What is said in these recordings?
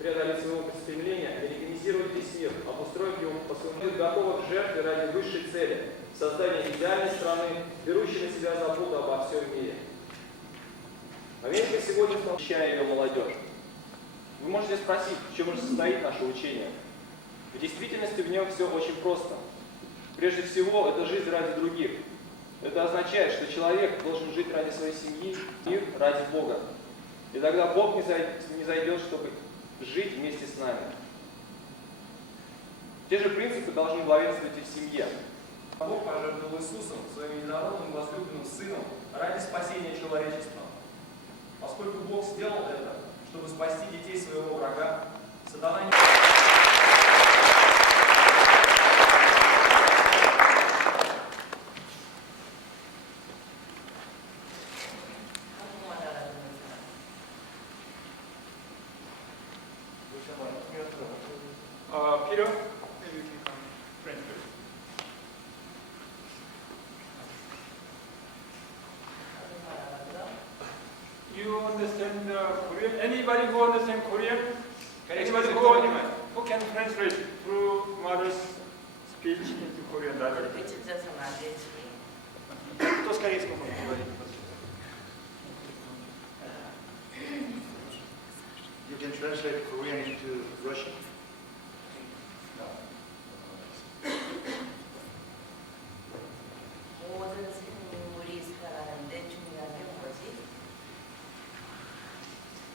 преодолеть своего стремления, американизировать весь мир, обустроив его по своему готовых жертве ради высшей цели – создания идеальной страны, берущей на себя заботу обо всем мире. Америка сегодня защищает ее молодежь. Вы можете спросить, в чем же состоит наше учение? В действительности в нем все очень просто. Прежде всего, это жизнь ради других. Это означает, что человек должен жить ради своей семьи и ради Бога. И тогда Бог не зайдет, чтобы жить вместе с нами. Те же принципы должны главенствовать и в семье. Бог пожертвовал Иисусом, своим единородным возлюбленным Сыном, ради спасения человечества. Поскольку Бог сделал это, чтобы спасти детей своего врага, сатана не... Peter, maybe you can come French first. You understand Korean? Anybody who understands Korean? Anybody who can translate through mother's speech into Korean dialect? Кто с корейского может говорить? You can translate Korean into Russian?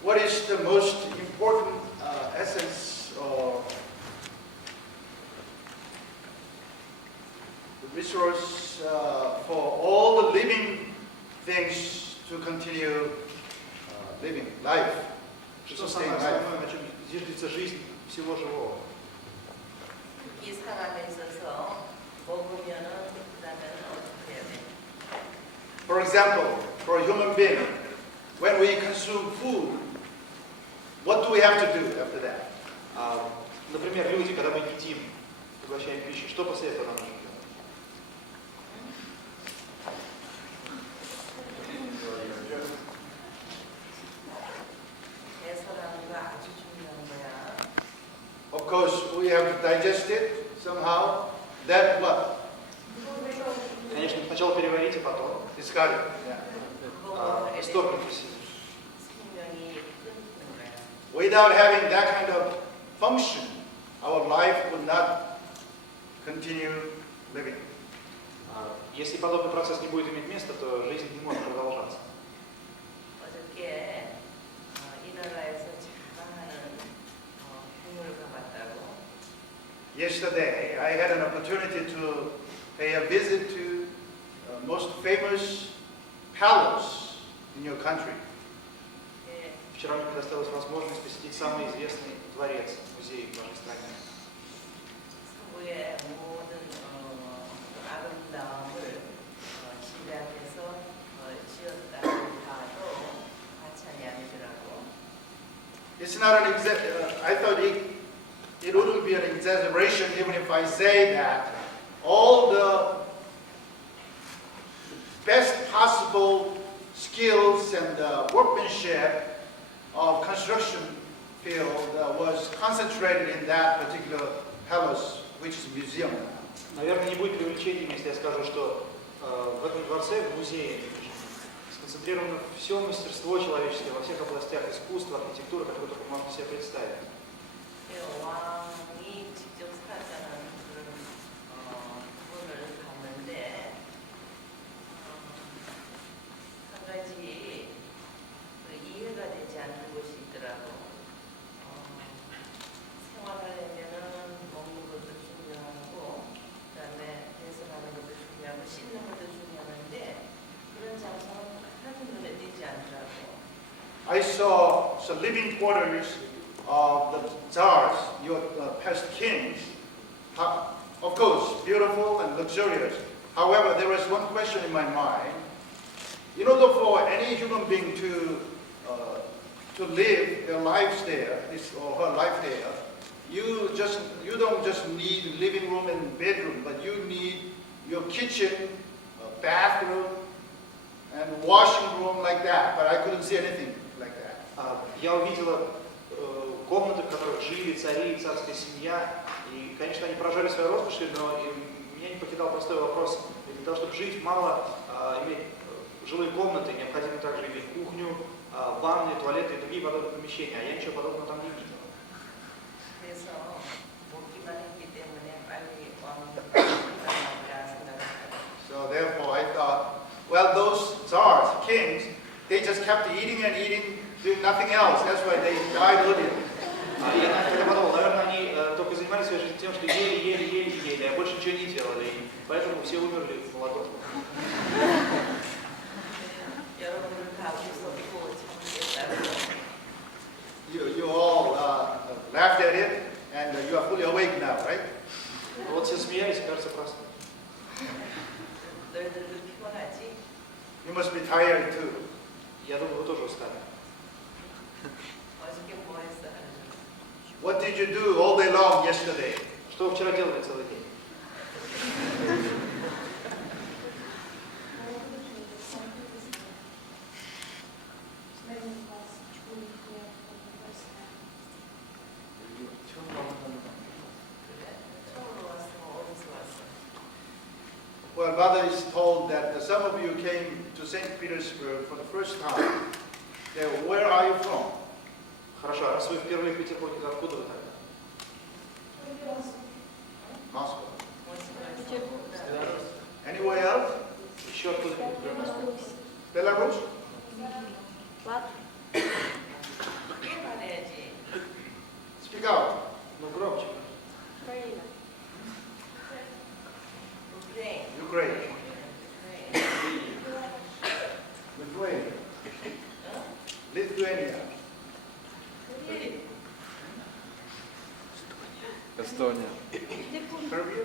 What is the most important essence or the resource for all the living things to continue living life? Что самое основное, на чем зиждется жизнь всего живого? For example, for a human being, when we consume food, what do we have to do after that? Например, люди, когда мы едим, поглощаем пищу, что после этого нам нужно делать? Of course, we have to digest it somehow. Then what? Конечно, сначала переварить, а потом Discard it. Yeah. исторгнуть. Without having that kind of function, our life would not continue living. Если подобный процесс не будет иметь места, то жизнь не может продолжаться. Yesterday, I had an opportunity to pay a visit to the most famous palace in your country. Вчера мне предоставилась возможность посетить самый известный дворец, музей в вашей стране. It's not an I thought it wouldn't be an exaggeration even if I say that all the best possible skills and workmanship of construction field was concentrated in that particular palace, which is a museum. Наверное, не будет преувеличением, если я скажу, что в этом дворце, в музее, сконцентрировано все мастерство человеческое во всех областях искусства, архитектуры, которые только можно себе представить. I saw some living quarters of the tsars, your past kings. Of course, beautiful and luxurious. However, there was one question in my mind. In order for any human being to live their lives there, his or her life there, you don't just need living room and bedroom, but you need your kitchen, a bathroom, and washing room like that. But I couldn't see anything like that. Я увидела комнаты, в которых жили цари, царская семья. И, конечно, они поражали своей роскошью, но меня не покидал простой вопрос. Для того, чтобы жить, мало иметь жилые комнаты, необходимо также иметь кухню, ванны, туалеты и другие подобные помещения. А я ничего подобного там не видел. So therefore I thought, well, those tsars, kings, they just kept eating and eating, doing nothing else. That's why they died earlier. Я подумал, наверное, они только занимались своей жизнью тем, что ели, а больше ничего не делали. И поэтому все умерли молодым. You all laughed at it, and you are fully awake now, right? Вот все смеялись, кажется, просто. You must be tired too. Я думаю, вы тоже устали. What did you do all day long yesterday? Что вы вчера делали целый день? Well, Mother is told that some of you came to St. Petersburg for the first time. Where are you from? Хорошо, а раз вы впервые в Петербурге, то откуда вы тогда? Moscow. Anywhere else? Еще откуда? Belarus? Speak out. Ну, громче. Ukraine. Lithuania. Lithuania. Эстония. Serbia?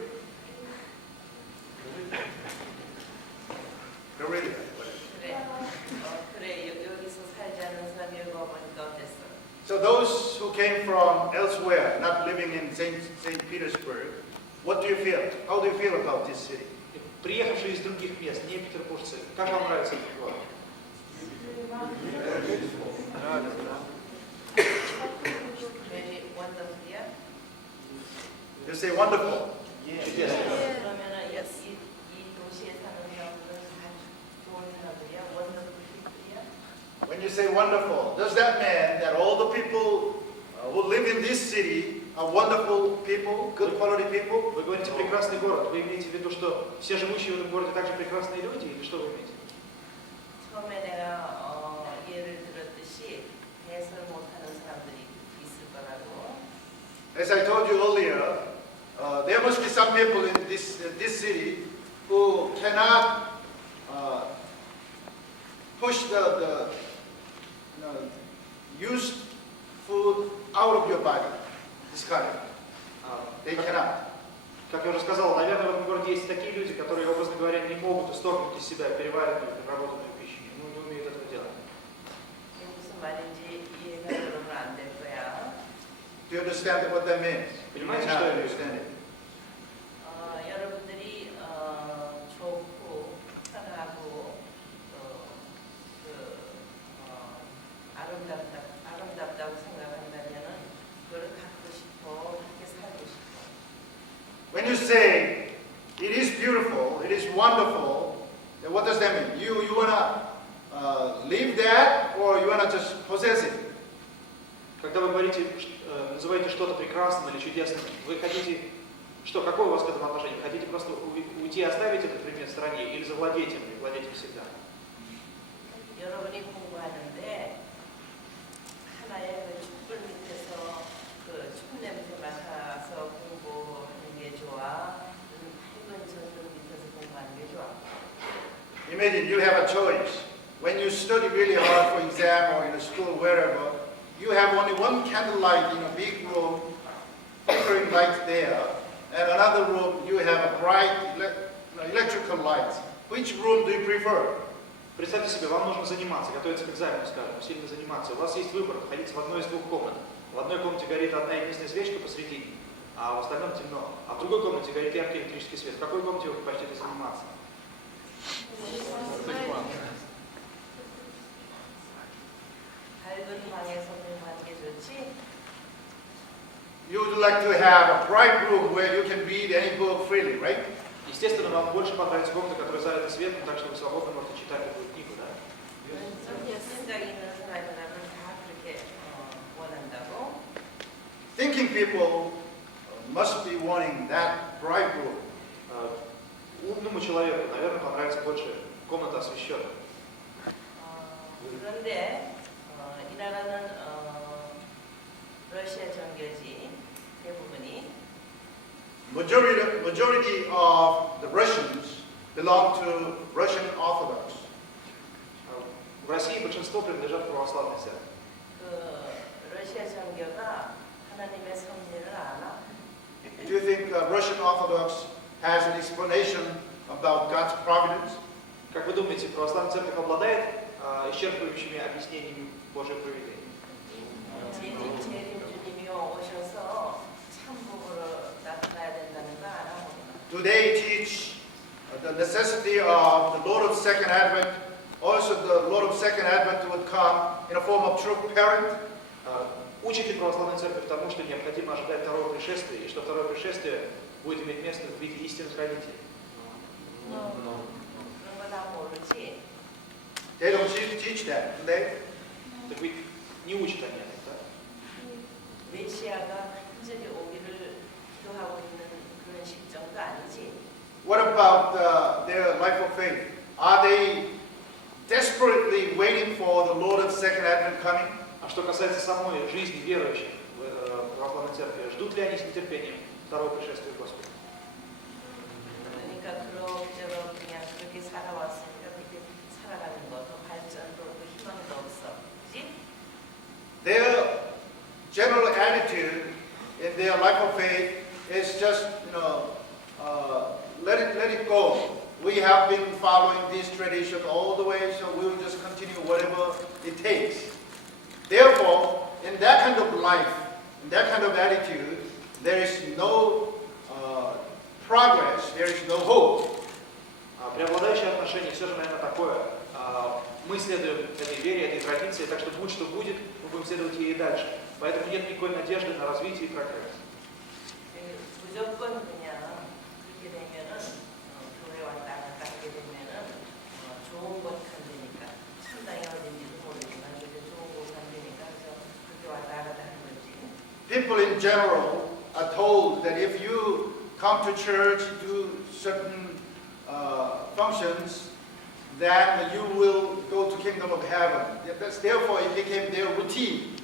Korea. So those who came from elsewhere, not living in St. Petersburg, what do you feel? How do you feel about this city? Приехавшие из других мест, не петербуржцы, как вам нравится этот город? You say wonderful. Чудесно. When you say wonderful, does that mean that all the people who live in this city are wonderful people, good quality people? Вы говорите прекрасный город. Вы имеете в виду, что все живущие в этом городе также прекрасные люди, или что вы имеете? 처음에 내가 예를 들었듯이 해설 못하는 사람들이 있을 거라고. As I told you earlier, there must be some people in this city who cannot push the used food out of your body. This kind. They cannot. Как я уже сказал, наверное, в этом городе есть такие люди, которые, образно говоря, не могут исторгнуть из себя переваренную, переработанную пищу, не умеют этого делать. 무슨 말인지 이해가 여러분 안될 거야. Do you understand what that means? You may not understand it. 여러분들이 좋고 편하고 아름답다고 생각한다면은 그걸 갖고 싶어, 그렇게 살고 싶어. When you say it is beautiful, it is wonderful, then what does that mean? You wanna live that, or you wanna just possess it? Когда вы говорите, называете что-то прекрасным или чудесным, вы хотите, что, какое у вас к этому отношение? Хотите просто уйти и оставить этот предмет в стороне, или завладеть им, и владеть им всегда? 여러분이 공부하는데 하나의 그 촛불 밑에서 그 촛 냄새 맡아서 공부하는 게 좋아? 밝은 전등 밑에서 공부하는 게 좋아? Imagine you have a choice. When you study really hard for exam or in a school, wherever, you have only one candlelight in a big room, flickering light there, and another room you have a bright electrical light. Which room do you prefer? Представьте себе, вам нужно заниматься, готовиться к экзамену, скажем, усиленно заниматься. У вас есть выбор, находиться в одной из двух комнат. В одной комнате горит одна единственная свечка посредине, а в остальном темно. А в другой комнате горит яркий электрический свет. В какой комнате вы предпочтете заниматься? 밝은 방에서 공부하는 게 좋지? you would like to have a private room where you can read any book freely, right? Естественно, вам больше понравится комната, которая залита светом, так что вы свободно можете читать любую книгу, да? 그렇게 생각이 있는 사람이라면 다 그렇게 원한다고. Thinking people must be wanting that private room. Умному человеку, наверное, понравится больше комната освещенная. 그런데 이 나라는 러시아 정교지 대부분이 Majority of the Russians belong to Russian Orthodox. В России большинство принадлежат православной церкви. 그 러시아 정교가 하나님의 섭리를 알아? Do you think Russian Orthodox has an explanation about God's providence? Как вы думаете, православная церковь обладает исчерпывающими объяснениями Божьего провидения? 주님이 오셔서 참복으로 나타나야 된다는 거 알아? Do they teach the necessity of the Lord of Second Advent? Also, the Lord of Second Advent would come in a form of true parent. Учит ли православная церковь тому, что необходимо ожидать второго пришествия, и что второе пришествие будет иметь место в виде истинных родителей? 그런 거 다 모르지. They don't teach that, do they? Так ведь не учат они это, да? 메시아가 간절히 오기를 기도하고 있는 그런 시점도 아니지. What about their life of faith? Are they desperately waiting for the Lord of Second Advent coming? А что касается самой жизни верующих в православной церкви, ждут ли они с нетерпением второго пришествия Господа? 그러니까 그럭저럭 그냥 그렇게 살아왔으니까 그렇게 살아가는 것도 발전도 없고 희망도 없어. 그지? Their general attitude in their life of faith is just, let it go. We have been following this tradition all the way, so we will just continue whatever it takes. Therefore, in that kind of life, in that kind of attitude, there is no progress, there is no hope. Преобладающее отношение все же, наверное, такое. Мы следуем этой вере, этой традиции, так что будь что будет, мы будем следовать ей и дальше. Поэтому нет никакой надежды на развитие и прогресс. 무조건 그냥 그렇게 되면은 교회 왔다 갔다 하게 되면은 좋은 곳 간다니까 천당이 어딘지도 모르지만 그래도 좋은 곳 간다니까 그래서 그렇게 왔다 갔다 하는 거지. People in general are told that if you come to church, do certain functions, then you will go to kingdom of heaven. Therefore, it became their routine.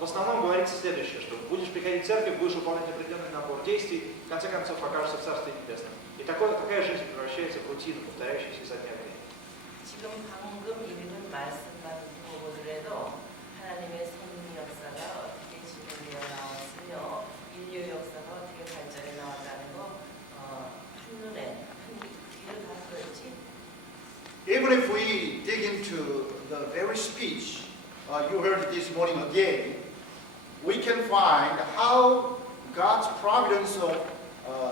В основном говорится следующее, что будешь приходить в церковь, будешь выполнять определенный набор действий, в конце концов окажешься в Царстве Небесном. И такая жизнь превращается в рутину, повторяющуюся изо дня в день. 지금 방금 읽은 말씀만 보더라도 하나님의 섭리 역사가 어떻게 진행되어 나왔으며 인류 역사가 어떻게 발전해 나왔다는 거 한눈에 귀를 다 들었지. Even if we dig into the very speech you heard this morning again, we can find how God's providence of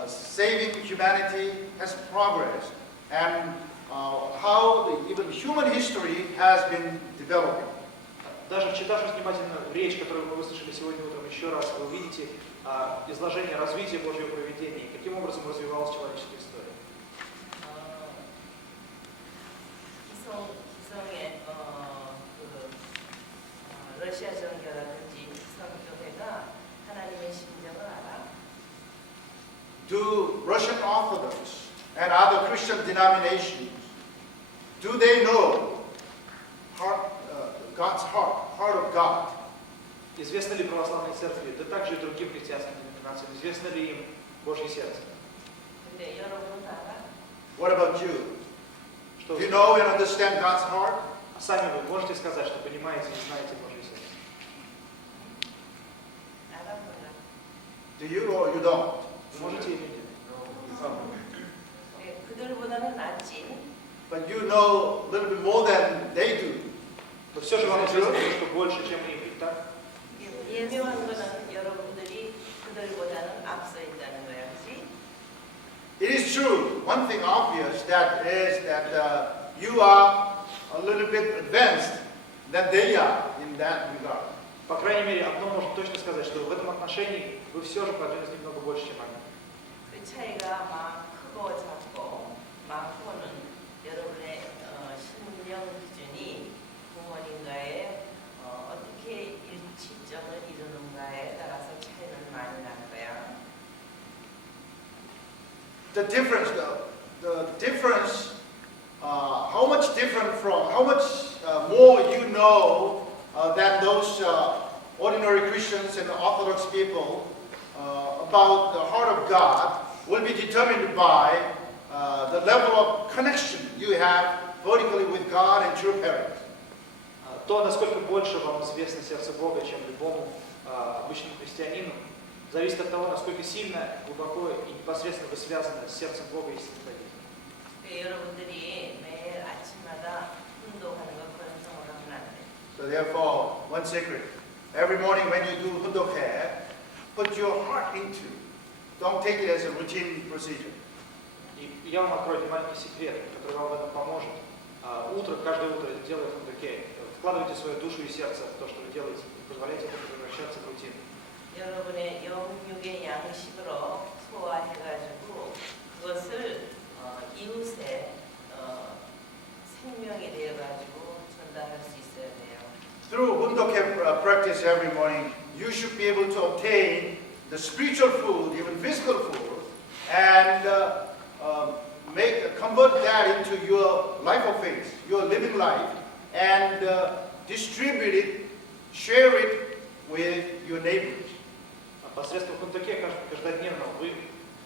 saving humanity has progressed and how even human history has been developing. Даже вчитавшись внимательно в речь, которую вы выслушали сегодня утром еще раз, вы увидите изложение развития Божьего провидения и каким образом развивалась человеческая история. 기성의 러시아 정교라든지 기성교회가 하나님의 심정을 알아. Do Russian Orthodox and other Christian denominations, do they know God's heart of God? Известно ли православной церкви, да также и другим христианским деноминациям, известно ли им Божье сердце? 근데 여러분은 알아? What about you? Что Do вы you know and understand God's heart? А сами вы можете сказать, что понимаете и знаете Божье сердце? 알아 몰라. Do you or you don't? Вы можете или нет? 그들보다는 낫지. But you know a little bit more than they do. Но все же вам известно что больше, чем им, ведь так? 예명한 거는 여러분들이 그들보다는 앞서 있다는 거야, 그렇지? It is true. One thing obvious that is that you are a little bit advanced than they are in that regard. По крайней мере, одно можно точно сказать, что в этом отношении вы все же продвинулись немного больше, чем они. 그 차이가 막 크고 작고 많고는 여러분의 신명 기준이 부모님과의 어떻게 일치점을 이루는가에 따라서 차이는 많이 날 거야. The difference, how much different from, how much more you know than those ordinary Christians and Orthodox people about the heart of God will be determined by the level of connection you have vertically with God and true parents. То, насколько больше вам известно сердце Бога, чем любому обычному христианину, зависит от того, насколько сильно, глубоко и непосредственно вы связаны с сердцем Бога и истинным родителем. 여러분들이 매일 아침마다 운동하는 거 그런 생각을 하면 안 돼. So therefore, one secret. Every morning when you do hundoke, put your heart into. Don't take it as a routine procedure. И я вам открою маленький секрет, который вам в этом поможет. Каждое утро делая хундоке, вкладывайте свою душу и сердце в то, что вы делаете, позволяйте этому превращаться в рутину. 여러분의 영육의 양식으로 소화해가지고 그것을 이웃의 생명이 되어가지고 전달할 수 있어야 돼요. Through hundoke practice every morning, you should be able to obtain the spiritual food, even physical food, and convert that into your life of faith, your living life, and distribute it, share it with your neighbors. Посредством хундоке каждодневного вы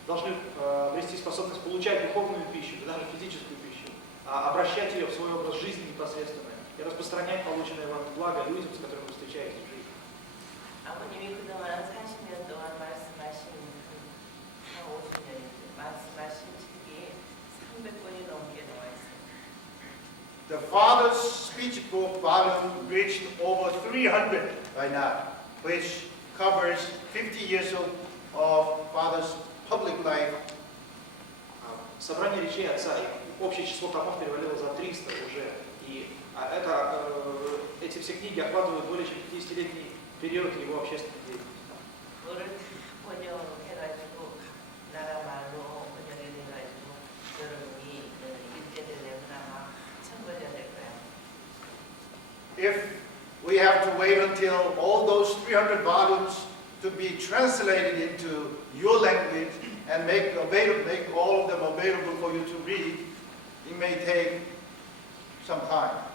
должны обрести способность получать духовную пищу, даже физическую пищу, обращать ее в свой образ жизни непосредственно и распространять полученное вам благо людям, с которыми вы встречаетесь в жизни. 아버님이 그동안 40년 동안 말씀하신 50년이죠. 말씀하신 책이 300권이 넘게 나와 있어요. The Father's speech book volume reached over 300 by now, which covers 50 years of Father's public life. Собрание речей Отца, общее число томов перевалило за 300 уже, и эти все книги охватывают более чем 50-летний период его общественной деятельности. 그거를 번역을 해가지고 나라 말로 번역이 돼가지고 여러분이 읽게 되려면 아마 참 걸려야 될 거야. If we have to wait until all those 300 volumes to be translated into your language and make all of them available for you to read, it may take some time.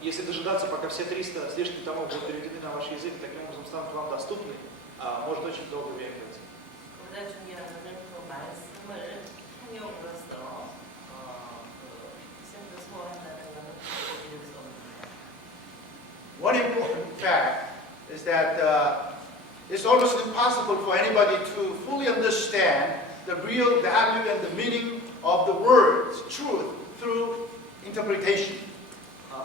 Если дожидаться, пока все 300 с лишним томов будут переведены на ваш язык, таким образом станут вам доступны, может очень долго время пройти. 그보다 중요한 것은 그 말씀을 통역으로서 생도 소화한다는 것은 잊을 수 없는 거예요. One important fact is that it's almost impossible for anybody to fully understand the real value and the meaning of the words, truth, through interpretation.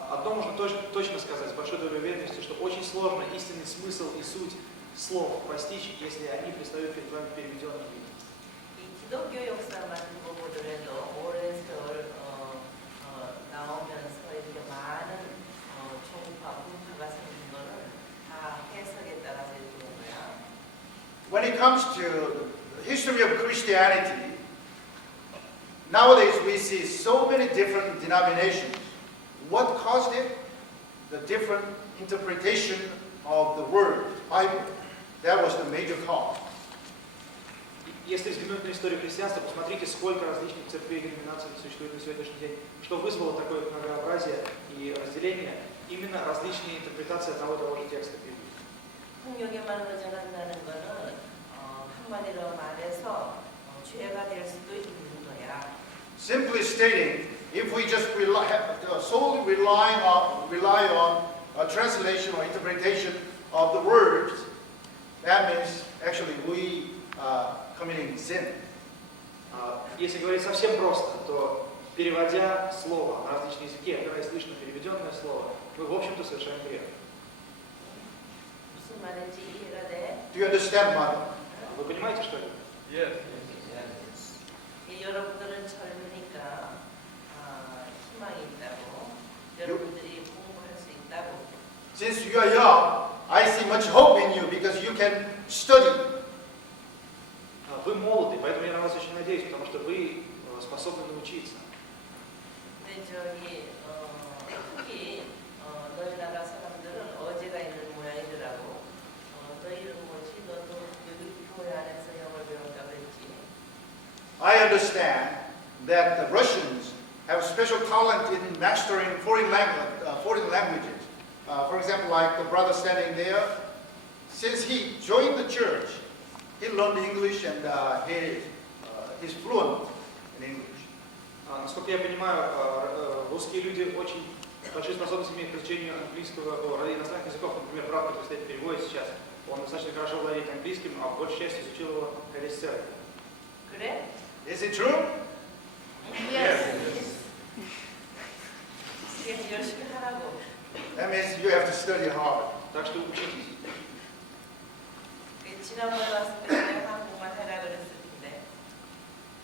Одно можно точно сказать с большой долей уверенности, что очень сложно истинный смысл и суть слов постичь, если они предстают перед вами в переведенном виде. 이 기독교 역사만 두고 보더라도 오랜 세월 나오면서 이렇게 많은 종파, 분파가 생긴 거는 다 해석에 따라서 이루는 거야. When it comes to the history of Christianity, nowadays we see so many different denominations. What caused it? The different interpretation of the word, Bible. That was the major cause. Если взглянуть на историю христианства, посмотрите, сколько различных церквей и деноминаций существует на сегодняшний день. Что вызвало такое многообразие и разделение? Именно различные интерпретации одного и того же текста Библии. 폭력에만 의존한다는 거는 한마디로 말해서 죄가 될 수도 있는 거야. Simply stating, if we just solely rely on a translation or interpretation of the words, that means actually we are committing sin. Если говорить совсем просто, то переводя слово на различные языки, опираясь лишь на переведенное слово, мы в общем-то совершаем грех. 무슨 말인지 이해가 돼? Do you understand, mother? Вы понимаете, что это? Yes. 여러분들은 젊으니까 희망이 있다고, 여러분들이 공부할 수 있다고. Since you are young, I see much hope in you because you can study. Вы молоды, поэтому я на вас очень надеюсь, потому что вы способны научиться. 근데 특히 너희 나라 사람들은 어제가 있는 모양이더라고. 너 이름 뭐지? 너도 여기 교회 안에서 영어를 배운다 그랬지? I understand that the Russians have special talent in mastering foreign languages. For example, like the brother standing there, since he joined the church, he learned English and he's fluent in English. Насколько я понимаю, русские люди очень большие способности имеют к изучению английского, иностранных языков. Например, брат, который стоит в переводе сейчас, он достаточно хорошо владеет английским, а большей частью изучил его весь церковь. 그래? Is it true? Yes. 그래서 열심히 하라고. That means you have to study hard. Так что учитесь. 지난번에 왔을 때 내가 한국말 해라 그랬을 텐데.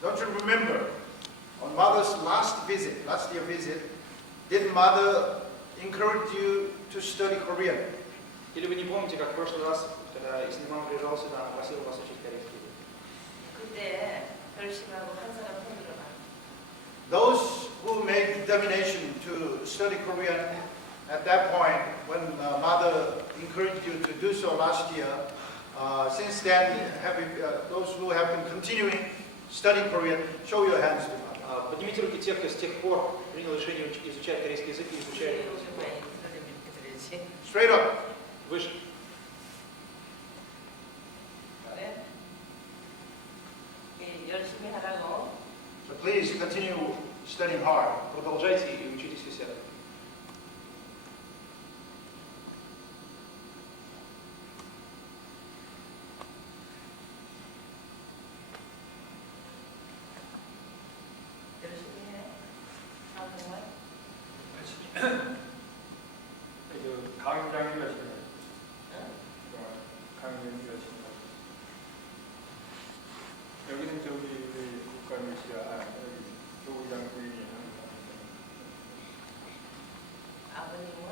Don't you remember, on Mother's last year visit, did Mother encourage you to study Korean? Или вы не помните, как в прошлый раз, когда если мама приезжала сюда, она просила вас учить корейский язык? 그때 결심하고 한 사람 손들어 봐. Those who made determination to study Korean at that point, when Mother encouraged you to do so last year, since then, those who have been continuing studying Korean, show your hands to Mother. Поднимите руки тех, кто с тех пор принял решение изучать корейский язык и изучает его. Straight up. Выше. 그래? 열심히 하라고. So please continue studying hard. Продолжайте и учитесь усердно. 열심히 해. 한국말. 강의장님이 하시는 응? 강의장님이 하시는 여기는 저기 우리 국가미시아 조국장 부인이 하는 아버님은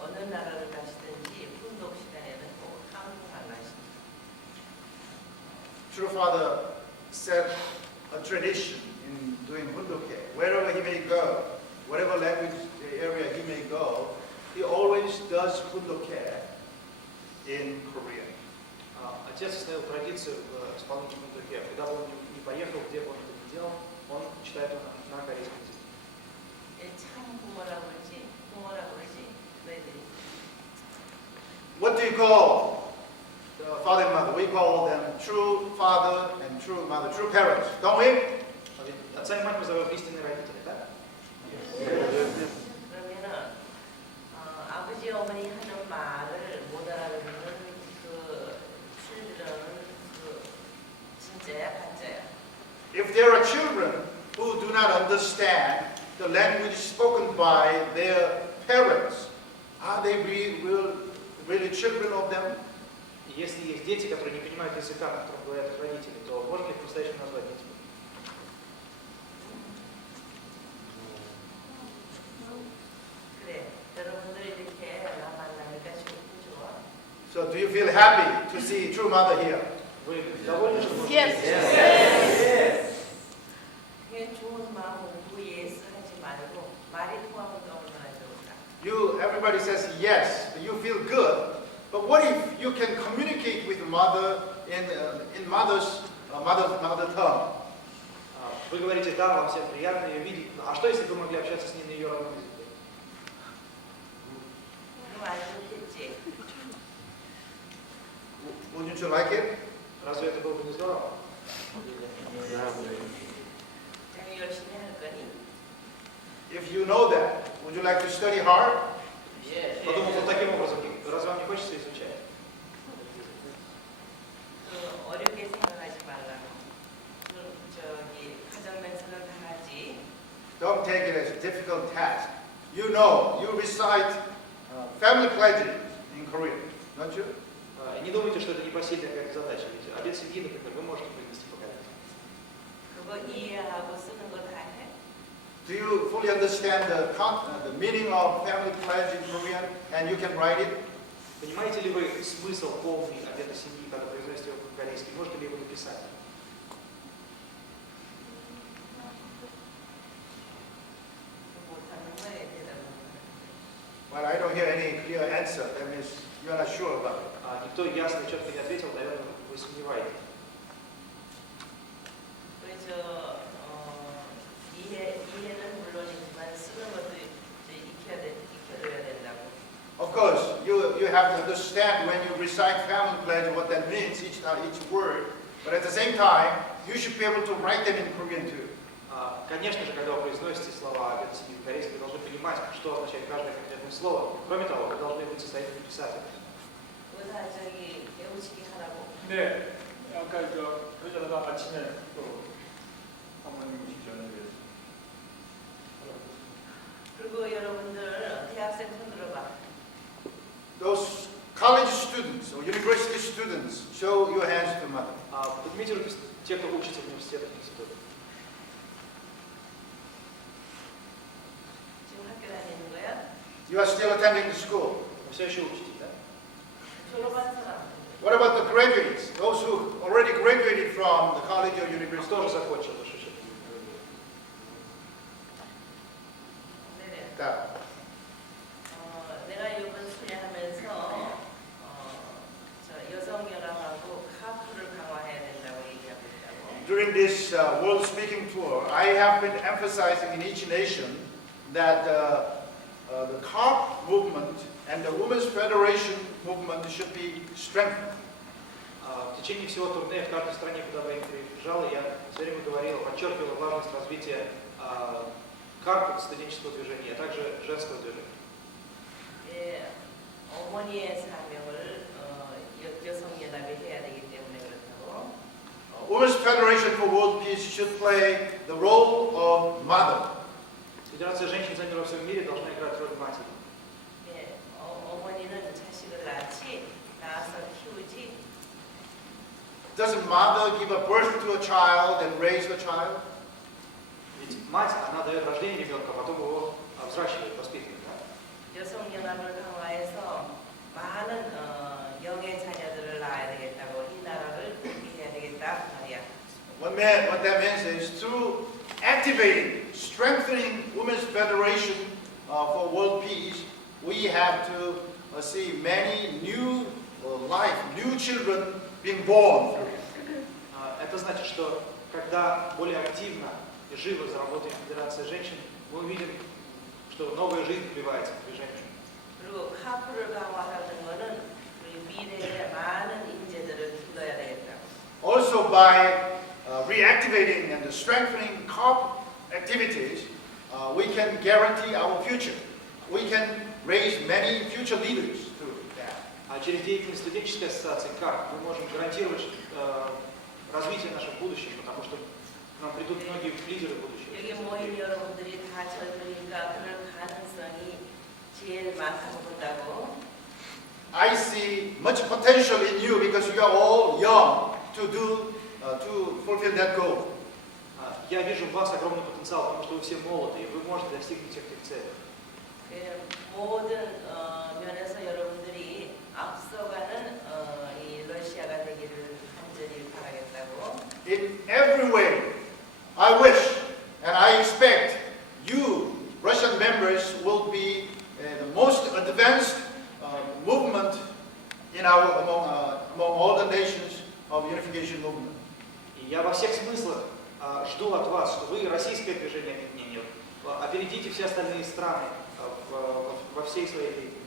어느 나라를 가시든지 훈독 시간에는 꼭 한국말 하십니다. True Father set a tradition in doing hundoke. Wherever he may go, whatever language area he may go, he always does hundoke in Korean. Отец оставил традицию в исполнении мундуке. Куда бы он ни поехал, где бы он это ни делал, он читает на корейском языке. 참 부모라고 그러지 너희들이. What do you call the father and mother? We call them true father and true mother, true parents, don't we? Ведь отца и мать мы называем истинные родители, да? 그러면은 아버지 어머니 하는 말을 못 알아듣는 그 친구들은 진짜야 가짜야? If there are children who do not understand the language spoken by their parents, are they really children of them? Если есть дети, которые не понимают языка, на котором говорят их родители, то можно ли их по-настоящему назвать детьми? 그래, 여러분들이 이렇게 나 만나니까 좋아. So do you feel happy to see true mother here? Вы довольны, что можете? Yes. 그게 좋은 마음 공부 예스 하지 말고 말이 통하면 또 얼마나 좋을까. Everybody says yes, you feel good. But what if you can communicate with mother in mother's mother tongue? Вы говорите, да, вам всем приятно ее видеть. А что, если бы вы могли общаться с ней на ее родном языке? 그럼 안 좋겠지. Wouldn't you like it? Разве это было бы не здорово? 내가 열심히 할 거니. If you know that, would you like to study hard? Подумал вот таким образом, разве вам не хочется изучать? 그 어렵게 생각하지 말라고. 저기 가정멘서는 다 하지. Don't take it as a difficult task. You know, you recite family pledges in Korean, don't you? Не думайте, что это непосильная какая-то задача. Ведь обет семьи, например, вы можете произнести по 그거 이해하고 쓰는 거 다 해? Do you fully understand the meaning of family pledge in Korean, and you can write it? Понимаете ли вы смысл полный обета семьи, когда произносите его по-корейски? Можете ли его написать? 못하는 거에 대답을. Well, I don't hear any clear answer. That means you are not sure about it. Никто ясно и четко не ответил, наверное, вы сомневаетесь. 그래서 이해는 물론이지만 쓰는 것도 이제 익혀둬야 된다고. Of course, you have to understand when you recite family pledge what that means, each word. But at the same time, you should be able to write them in Korean too. Конечно же, когда вы произносите слова обета семьи по-корейски, вы должны понимать, что означает каждое конкретное слово. Кроме того, вы должны быть в состоянии писать это. 의사 저기 배우시기 하라고. 네, 아까 그러자다가 아침에 또 사모님 오시기 전에 그리고 여러분들 대학생 손 들어봐. Those college students or university students, show your hands to mother. Поднимите руки те, кто учится в университетах и институтах. 지금 학교 다니는 거야? You are still attending the school. Вы все еще учитесь, да? 졸업한 사람. What about the graduates? Those who already graduated from the college or university? Кто же закончил ваше учение? 내려. That. 내가 이번 수료하면서 저 여성연합하고 카풀을 강화해야 된다고 얘기하고 있다고. During this world speaking tour, I have been emphasizing in each nation that the CARP movement and the Women's Federation movement should be strengthened. В течение всего турне в каждой стране, куда я приезжал, я все время говорил, подчеркивал важность развития КАРП, студенческого движения, а также женского движения. 어머니의 사명을 여성연합이 해야 되기 때문에 그렇다고. Women's Federation for World Peace should play the role of mother. Федерация женщин за мир во всем мире должна играть роль матери. 어머니는 자식을 낳아서 키우지. Doesn't mother give a birth to a child and raise the child? Ведь мать, она дает рождение ребенка, а потом его взращивает, воспитывает. Да? 여성연합을 강화해서 많은 영의 자녀들을 낳아야 되겠다고 이 나라를 복귀해야 되겠다 말이야. What that means is through activating, strengthening Women's Federation for World Peace, we have to see many new life, new children being born through it. Это значит, что когда более активно и живо заработает Федерация женщин, мы увидим, что новая жизнь вливается в движение. 그리고 카풀을 강화하는 거는 우리 미래에 많은 인재들을 길러야 되겠다. Also by reactivating and strengthening CARP activities, we can guarantee our future. We can raise many future leaders through that. А через деятельность студенческой ассоциации КАРП мы можем гарантировать развитие нашего будущего, потому что к нам придут многие лидеры будущего. 여기 모인 여러분들이 다 젊으니까 그럴 가능성이 제일 많다고 본다고. I see much potential in you because you are all young to fulfill that goal. Я вижу в вас огромный потенциал, потому что вы все молоды, и вы можете достигнуть этих целей. 모든 면에서 여러분들이 앞서가는 이 러시아가 되기를 간절히 바라겠다고. In every way, I wish and I expect you, Russian members, will be the most advanced movement in among all the nations of unification movement. И я во всех смыслах жду от вас, что вы, российское движение объединения, опередите все остальные страны во всей своей деятельности.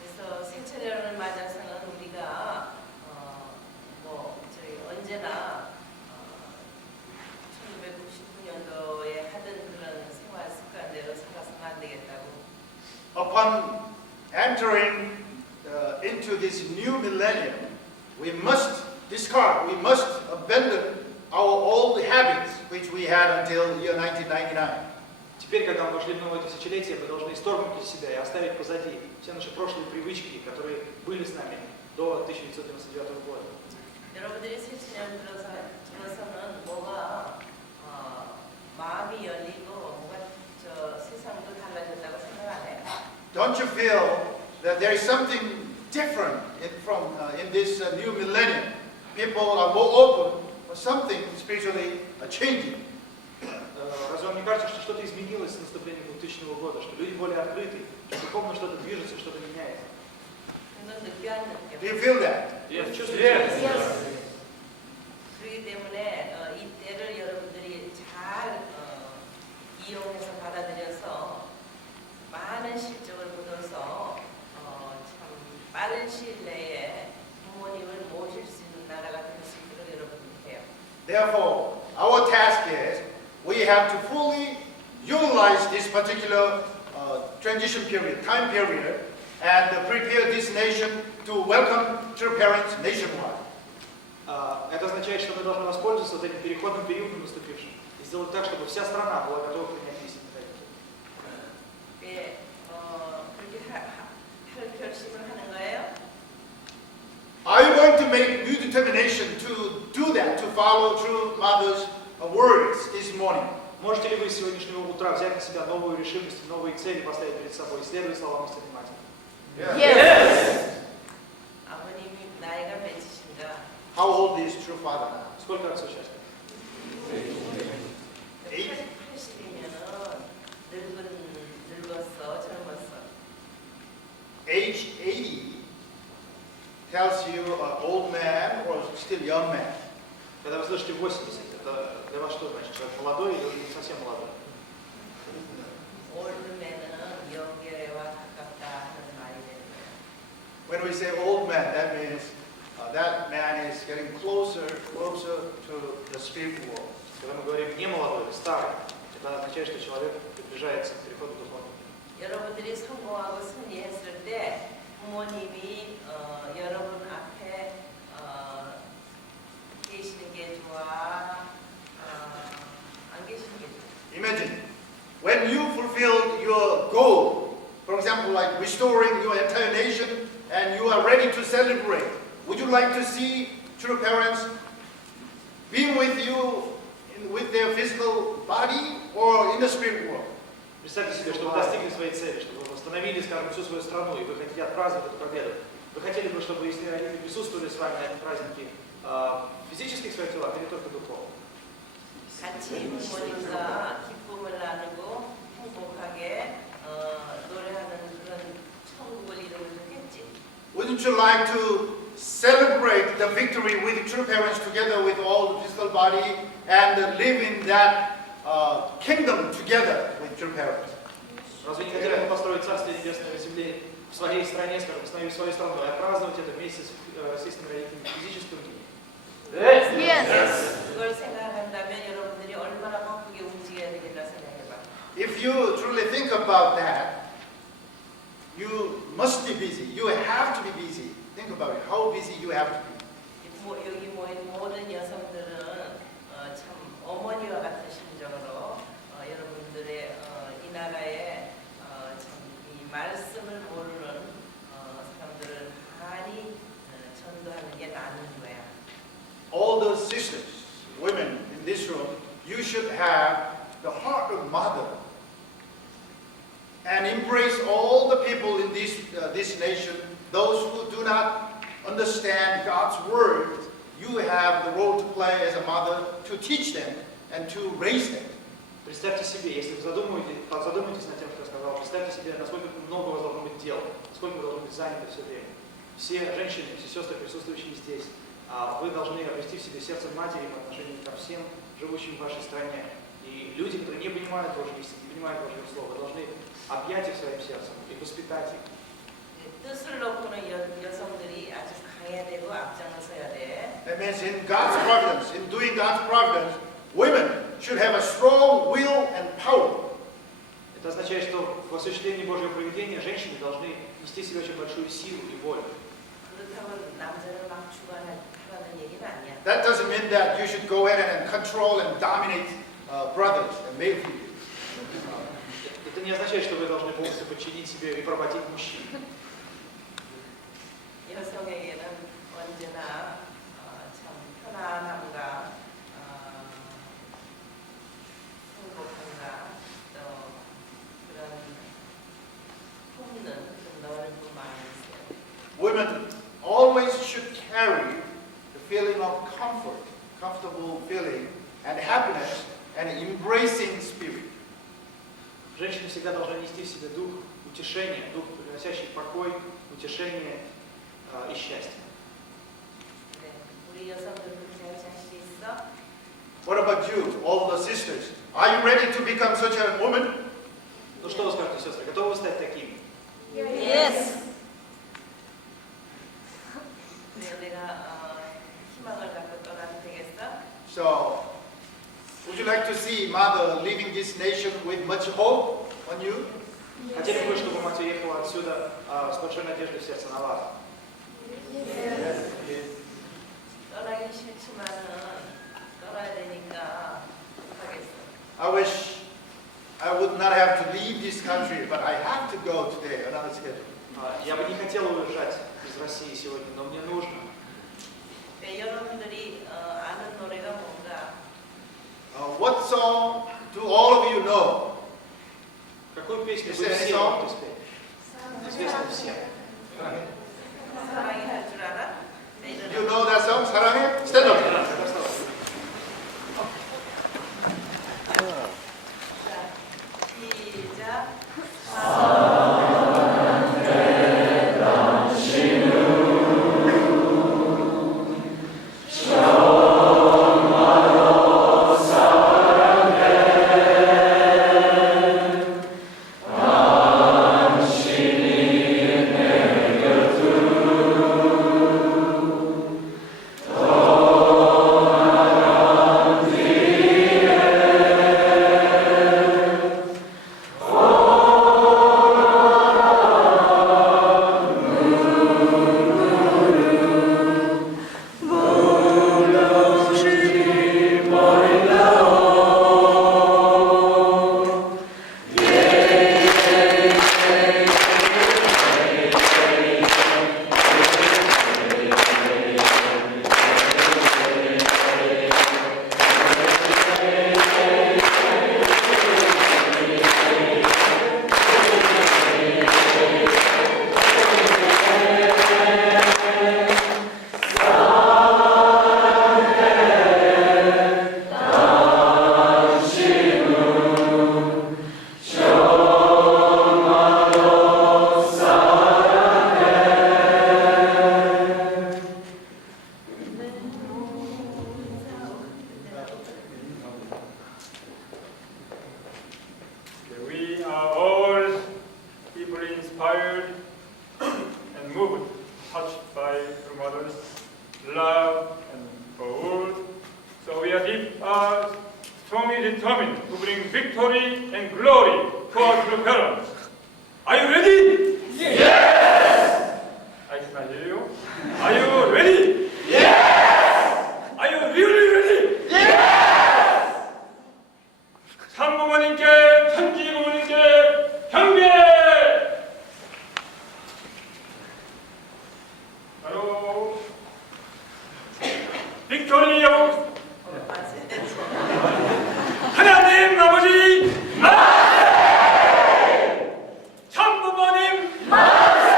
그래서 생철년을 맞아서는 우리가 언제나 1999년도에 하던 그런 생활 습관대로 살아서는 안 되겠다고. Upon entering into this new millennium, we must discard, we must abandon our old habits which we had until the year 1999. Теперь, когда мы вошли в новое тысячелетие, мы должны исторгнуть из себя и оставить позади все наши прошлые привычки, которые были с нами до 1999 года. 여러분들이 새치년 들어서는 뭐가 마음이 열리고 뭔가 저 세상도 달라졌다고 생각 안 해요. Don't you feel that there is something different in this new millennium? People are more open, or something spiritually changing. Разве вам не кажется, что что-то изменилось с наступлением 2000 года, что люди более открыты, что духовно что-то движется, что-то меняется? 그건 느껴야 Do 느껴요. you feel that? Yes. Чувствуете? 그렇기 때문에 이 때를 여러분들이 잘 이용해서 받아들여서 많은 실적을 거둬서 참 빠른 시일 내에 부모님을 모실 수 있는 나라가 될 수 있도록 여러분들 해요. Therefore, our task is we have to fully utilize this particular transition period, time period, and prepare this nation to welcome true parents nationwide. Это означает, что мы должны воспользоваться вот этим переходным периодом наступившим и сделать так, чтобы вся страна была готова принять истинных родителей. 그렇게 할 결심을 하는 거예요? Are you going to make new determination to do that, to follow true mother's words this morning? Можете ли вы с сегодняшнего утра взять на себя новую решимость, новые цели поставить перед собой, исследовать словам истинной матери? Yes. 아버님이 나이가 몇이신가? How old is true father now? Сколько отцу сейчас? 80이면은 늙었어, 젊었어. Age 80 tells you an old man or still young man. Когда вы слышите 80, это для вас что значит? Человек молодой или не совсем молодой? 올드맨은 영계와 가깝다 하는 말이 되는 거예요. When we say old man, that means that man is getting closer to the spirit world. Когда мы говорим не молодой или старый, это означает, что человек приближается к переходу к духовному. 여러분들이 성공하고 승리했을 때 부모님이 여러분 앞에 계시는 게 좋아, 안 계시는 게 좋아. Imagine when you fulfill your goal, for example, like restoring your entire nation, and you are ready to celebrate. Would you like to see true parents being with you with their physical body or in the spirit world? Представьте себе, что вы достигли своей цели, что вы восстановили, скажем, всю свою страну, и вы хотите отпраздновать эту победу. Вы хотели бы, чтобы истинные родители присутствовали с вами на этом празднике в физических своих телах или только духовно? 같이 부모님과 기쁨을 나누고 행복하게 노래하는 그런 천국을 이루면 좋겠지. Wouldn't you like to celebrate the victory with true parents together with all the physical body and live in that kingdom together with true parents? Разве не хотели бы построить Царствие Небесное на земле в своей стране, скажем, восстановить свою страну, и отпраздновать это вместе с истинными родителями в физическом мире? 그걸 생각한다면 여러분들이 얼마나 바쁘게 움직여야 되겠나 생각해봐. If you truly think about that, you must be busy. You have to be busy. Think about it. How busy you have to be. 여기 모인 모든 여성들은 참 어머니와 같은 심정으로 여러분들의 이 나라에 참 이 말씀을 모르는 사람들을 많이 전도하는 게 나는 거야. All the sisters, women in this room, you should have the heart of mother and embrace all the people in this nation. Those who do not understand God's word, you have the role to play as a mother to teach them and to raise them. Представьте себе, если вы задумаетесь над тем, что я сказал, представьте себе, насколько много у вас должно быть дел, сколько вы должны быть заняты все время. Все женщины, все сестры, присутствующие здесь, вы должны обрести в себе сердце матери по отношению ко всем живущим в вашей стране. И люди, которые не понимают Божьей истины, не понимают Божьего Слова, должны объять их своим сердцем и воспитать их. 뜻을 놓고는 여성들이 아주 강해야 되고 앞장서야 돼. That means in God's providence, in doing God's providence, women should have a strong will and power. Это означает, что в осуществлении Божьего провидения женщины должны нести в себе очень большую силу и волю. 그렇다고 남자를 막 주관하라는 얘기는 아니야. That doesn't mean that you should go ahead and control and dominate brothers and male people. Это не означает, что вы должны полностью подчинить себе и поработить мужчин. 여성에게는 언제나 참 편안함과 woman always should carry the feeling of comfort, comfortable feeling, and happiness, and embracing spirit. Женщина всегда должна нести в себе дух утешения, дух, приносящий покой, утешение и счастье. 네, 우리 여성들 그렇게 할 자신 있어? What about you, all the sisters? Are you ready to become such a woman? Ну что вы скажете, сестры, готовы стать такими? Yes. 내가 희망을 갖고 떠나면 되겠어? So, would you like to see mother leaving this nation with much hope on you? Хотели бы вы, чтобы мать уехала отсюда с большой надеждой в сердце на вас? 떠나기 싫지만은 떠나야 되니까 하겠어. I wish I would not have to leave this country, but I have to go today, another schedule. Я бы не хотел уезжать из России сегодня, но мне нужно. 네, 여러분들이 아는 노래가 뭔가? What song do all of you know? Какую песню Is вы there any все song? можете спеть? Известно всем. 사랑이 할 줄 알아? 네, You know that song, 사랑해? Stand up. 자, 시작. We are all deeply inspired and moved, touched by your mother's love and forward. So we are strongly determined to bring victory and glory to our true parents. Are you ready? Yes! I cannot hear you. Are you ready? Yes! Are you really ready? Yes! 산부모님께 천지 부모님께 경배! 바로 빅토리 여보 하나님 아버지 만세! 참부모님 만세!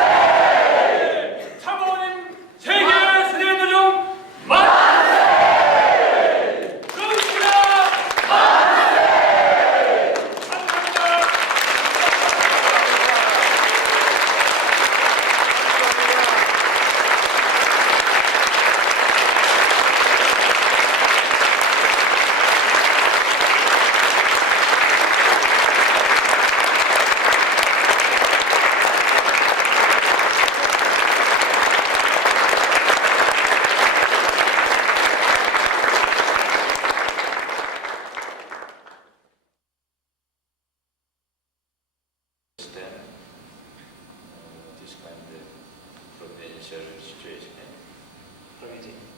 참부모님 세계 세대도중 만세! 그렇습니다! 만세! 감사합니다. This kind of provincial situation. Проведение.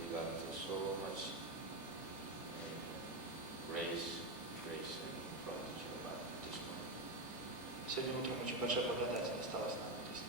We got so much grace and prodigy about this one. Сегодня утром очень большая благодать осталась нам здесь.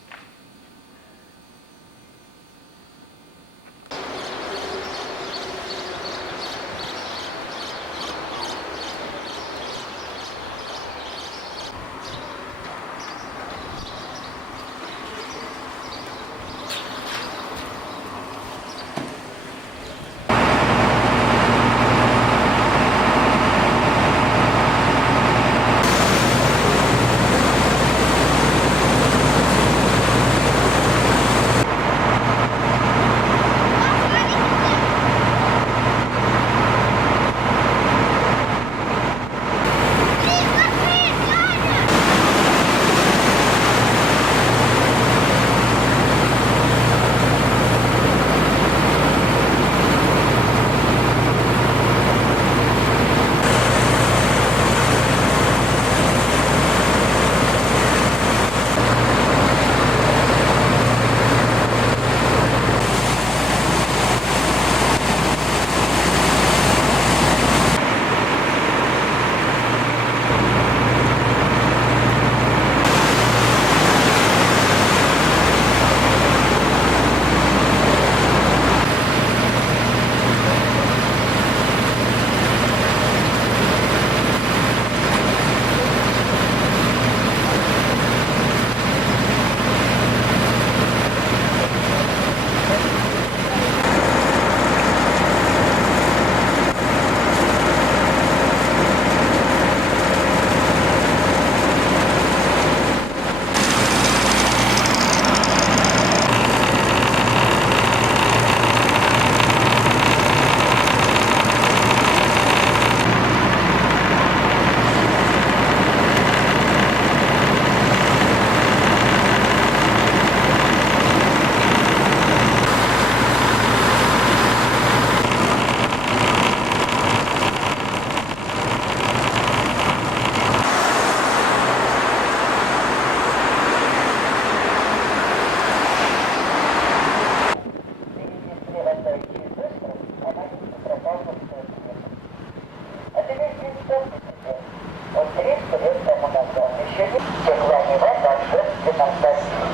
Стеклянный вода торжественно гостит.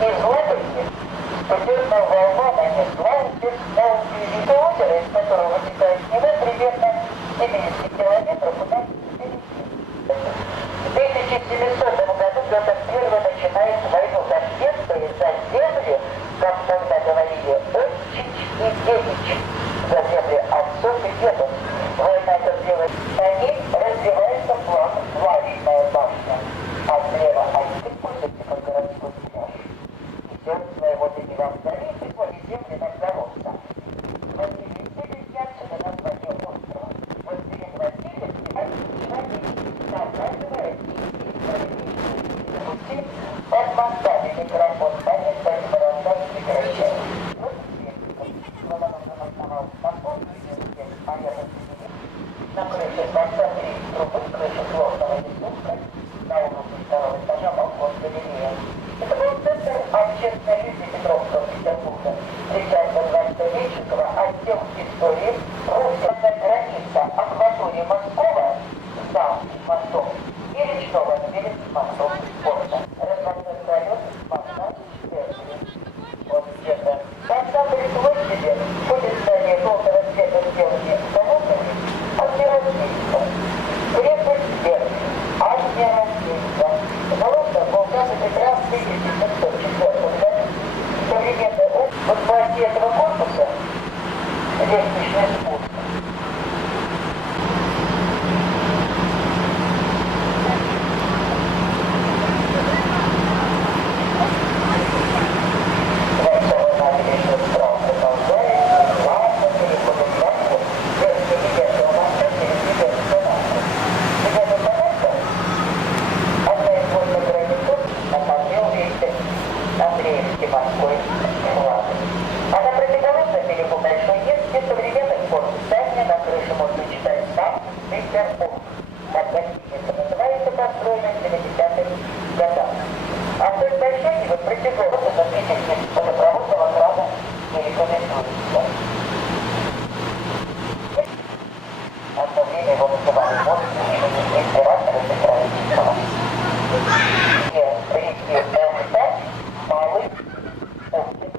Из Ладоги ступенная волна нанесла новый берег озера, из которого вытекает Нева, примерно 70 километров у нас впереди. В 1700 году Петр I начинает войну за Швецию, за земли, как тогда говорили, Отчич и Девич, за земли отцов и дедов. Война терпела, на ней развивается план «Влажная башня», а слева от них пользуется как городской пляж. Идет своего дня в царе, приходит земли на Заводца. Василий отсюда название острова. Вот перед Василием наказывает и пути от моста микрофон станет St.Peterburg HDK. Вот здесь Ломоносов основал компот, на крыше моста 3 трубы, крыша сложного рисунка, на уровне второго этажа балкон галерея. Это был центр общественной жизни Петровского Петербурга. Присяжный Иван-Веченкова, отдел истории, русская граница, акватории Москва, мостов и речного перед мостом порта. Разводной пролет моста 4. Вот где-то. Когда при площади будет здание желтого цвета сделанные колоннами, Адмиралтейство. Крепость Берг. Адмиралтейство. Заложено в указе Петра в 1704 году. Современный опыт в эксплуатации этого корпуса лестничный спуск. St.Peterburg. Так гостиница называется, построена в 70-х годах. А столь большой его протяженность относительно водопроводного крана не рекомендуется. Одно время его называли мостом императора Петра Великого. Где прийти стать малый опыт.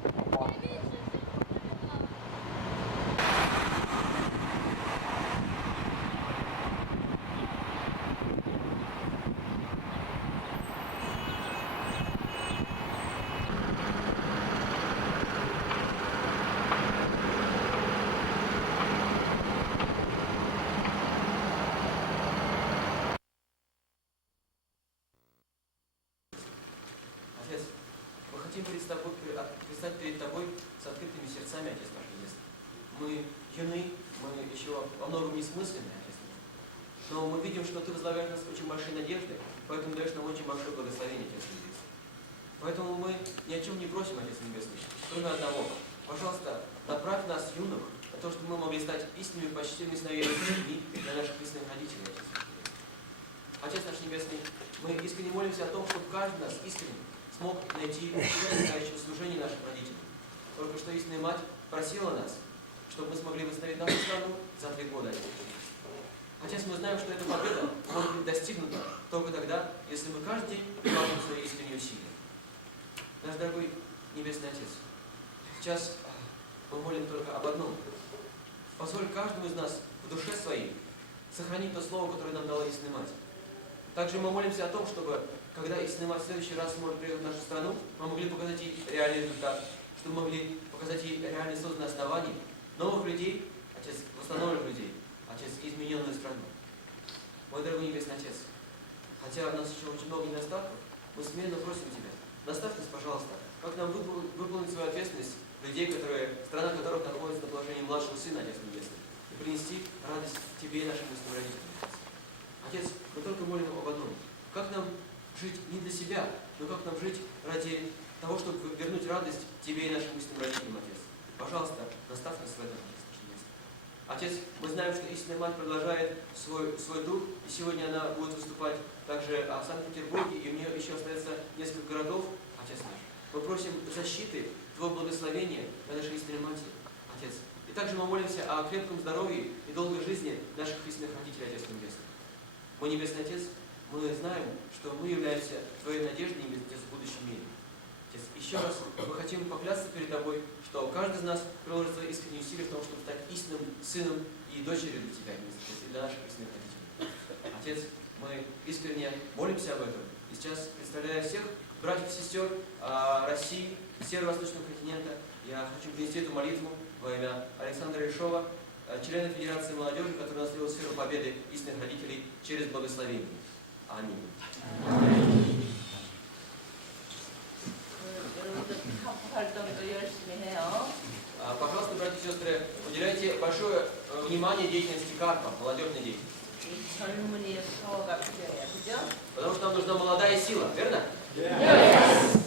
предстать перед тобой с открытыми сердцами, Отец наш Небесный. Мы юны, мы еще во многом несмысленны, Отец наш. Но мы видим, что Ты возлагаешь нас очень большие надежды, поэтому даешь нам очень большое благословение, Отец Небесный. Поэтому мы ни о чем не просим, Отец Небесный, кроме одного. Пожалуйста, направь нас, юных, на то, чтобы мы могли стать истинными почтенными сыновьями людьми для наших истинных родителей, Отец Небесный. Отец наш Небесный, мы искренне молимся о том, чтобы каждый из нас искренне смог найти настоящее служение нашим родителям. Только что истинная мать просила нас, чтобы мы смогли восстановить нашу страну за 3 года. Отец, мы знаем, что эта победа может быть достигнута только тогда, если мы каждый день приложим свои искренние усилия. Наш дорогой Небесный Отец, сейчас мы молим только об одном. Позволь каждому из нас в душе своей сохранить то слово, которое нам дала истинная мать. Также мы молимся о том, чтобы, когда истинная мать в следующий раз может приехать в нашу страну, мы могли показать ей реальный результат, чтобы мы могли показать ей реально созданное основание новых людей, Отец, восстановленных людей, Отец, измененную страну. Мой дорогой Небесный Отец, хотя у нас еще очень много недостатков, мы смиренно просим Тебя, наставь нас, пожалуйста, как нам выполнить свою ответственность людей, страна которых находится на положении младшего сына, Отец Небесный, и принести радость Тебе и нашим истинным родителям. Отец, мы только молим об одном. Как нам жить не для себя, но как нам жить ради того, чтобы вернуть радость Тебе и нашим истинным родителям, Отец. Пожалуйста, наставь нас в этом, Отец наш Небесный. Отец, мы знаем, что истинная мать продолжает свой дух, и сегодня она будет выступать также в Санкт-Петербурге, и у нее еще остается несколько городов, Отец наш. Мы просим защиты, Твоего благословения для нашей истинной матери, Отец. И также мы молимся о крепком здоровье и долгой жизни наших истинных родителей, Отец Небесный. Мой Небесный Отец, мы знаем, что мы являемся Твоей надеждой в будущем мире. Отец, еще раз мы хотим поклясться перед Тобой, что каждый из нас приложит свои искренние усилия в том, чтобы стать истинным сыном и дочерью для Тебя, и для наших истинных родителей. Отец, мы искренне молимся об этом. И сейчас, представляя всех братьев и сестер России, Северо-Восточного континента, я хочу принести эту молитву во имя Александра Ишова, члена Федерации молодежи, который наследовал сферу победы истинных родителей через благословение. Аминь. Пожалуйста, братья и сестры, уделяйте большое внимание деятельности КАРПа, молодежной деятельности. Потому что нам нужна молодая сила, верно? Yes.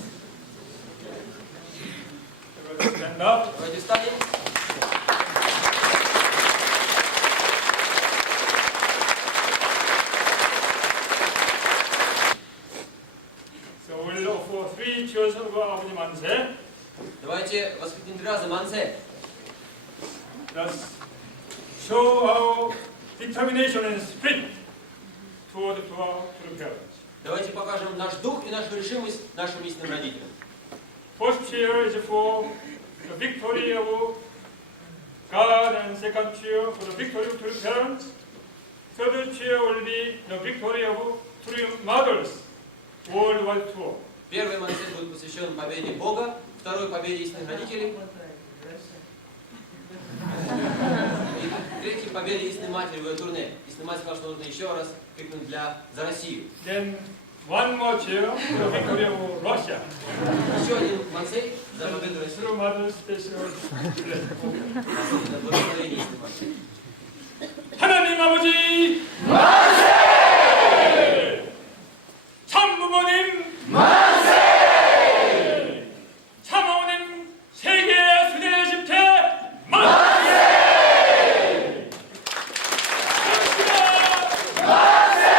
Давайте встанем. So we'll offer 3 cheers of 아버지 만세. Давайте воскликнем 3 раза мансе. Let's show our determination and spirit to the parents. Давайте покажем наш дух и нашу решимость нашим истинным родителям. First cheer is for the victory of God, and second cheer for the victory of the parents. Third cheer will be the victory of three mothers worldwide tour. Первый мансе будет посвящен победе Бога, второй победе истинных родителей, и третий победе истинной матери в ее турне. Истинная мать сказала, что нужно еще раз крикнуть за Россию. Then one more cheer for the victory of Russia. Еще один мансей за победу России. Through mothers special. За благословение истинной матери. 하나님 아버지 만세! 참부모님 만세! 참어머님 세계 수대 집회 만세! 만세!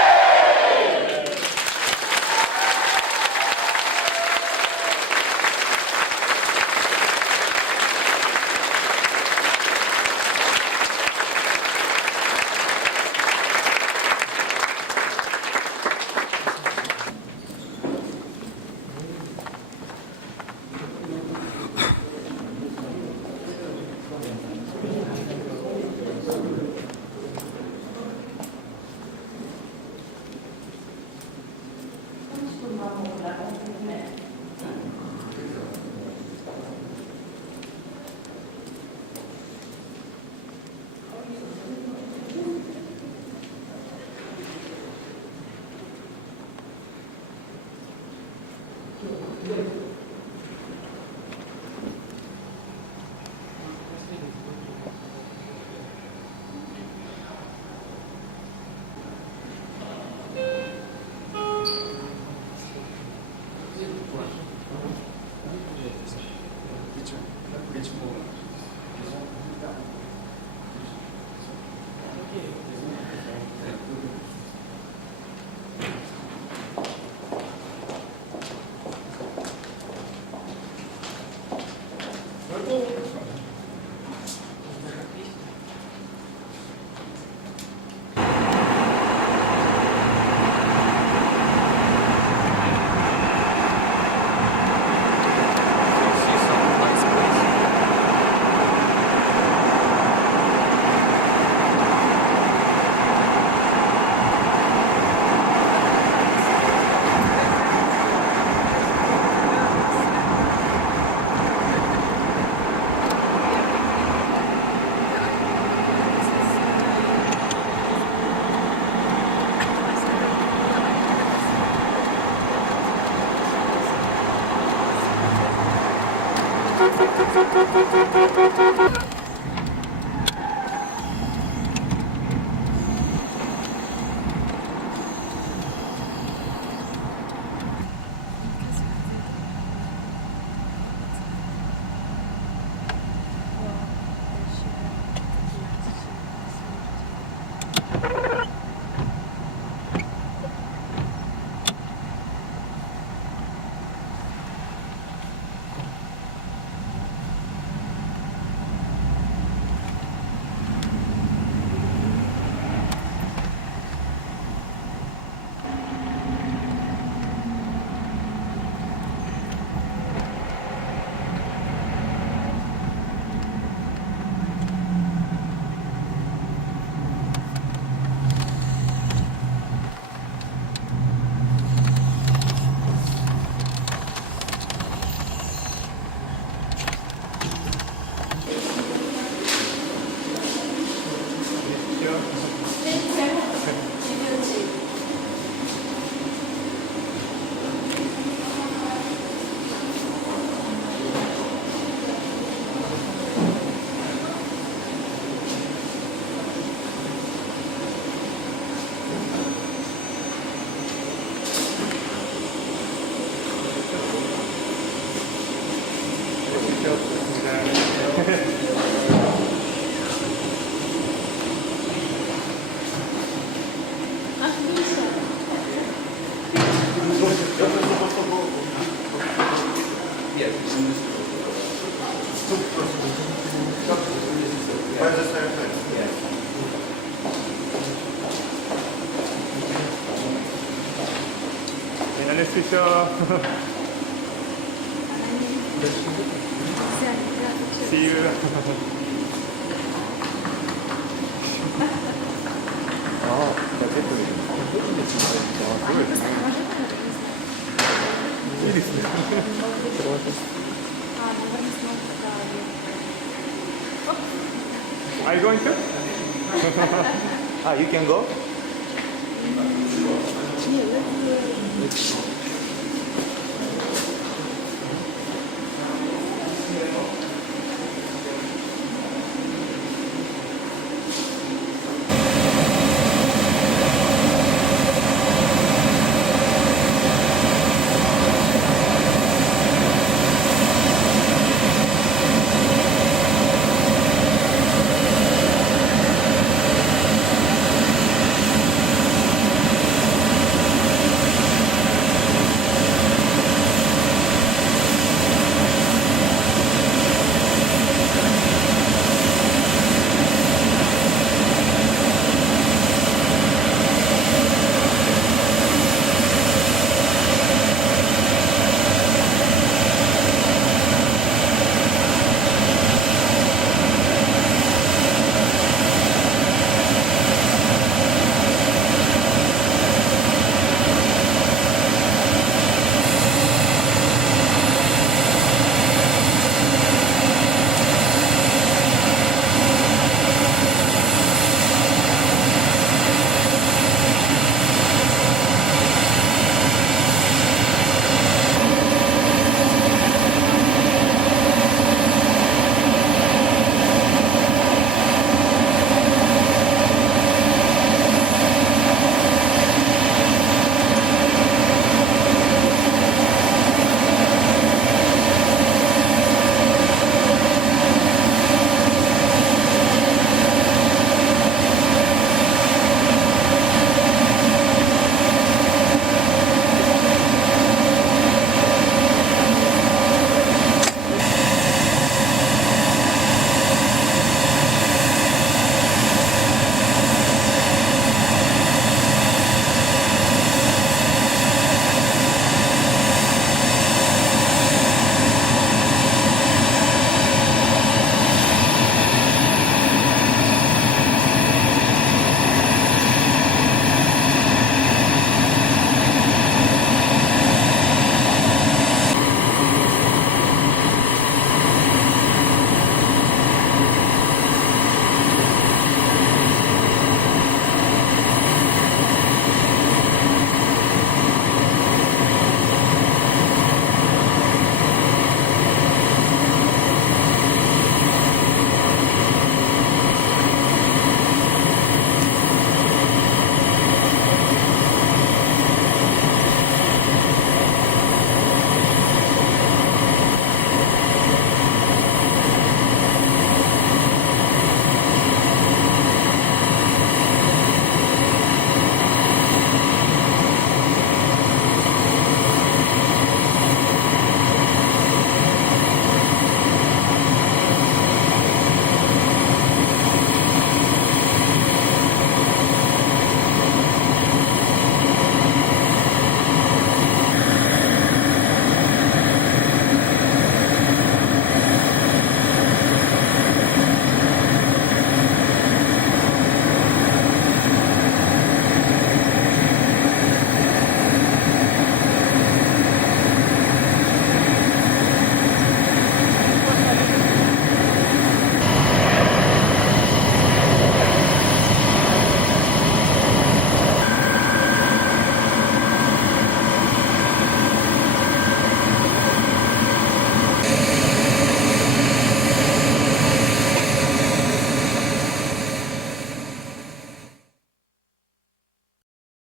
Where's the staircase? Nice to meet you. See you. Are you going to? You can go? Нет,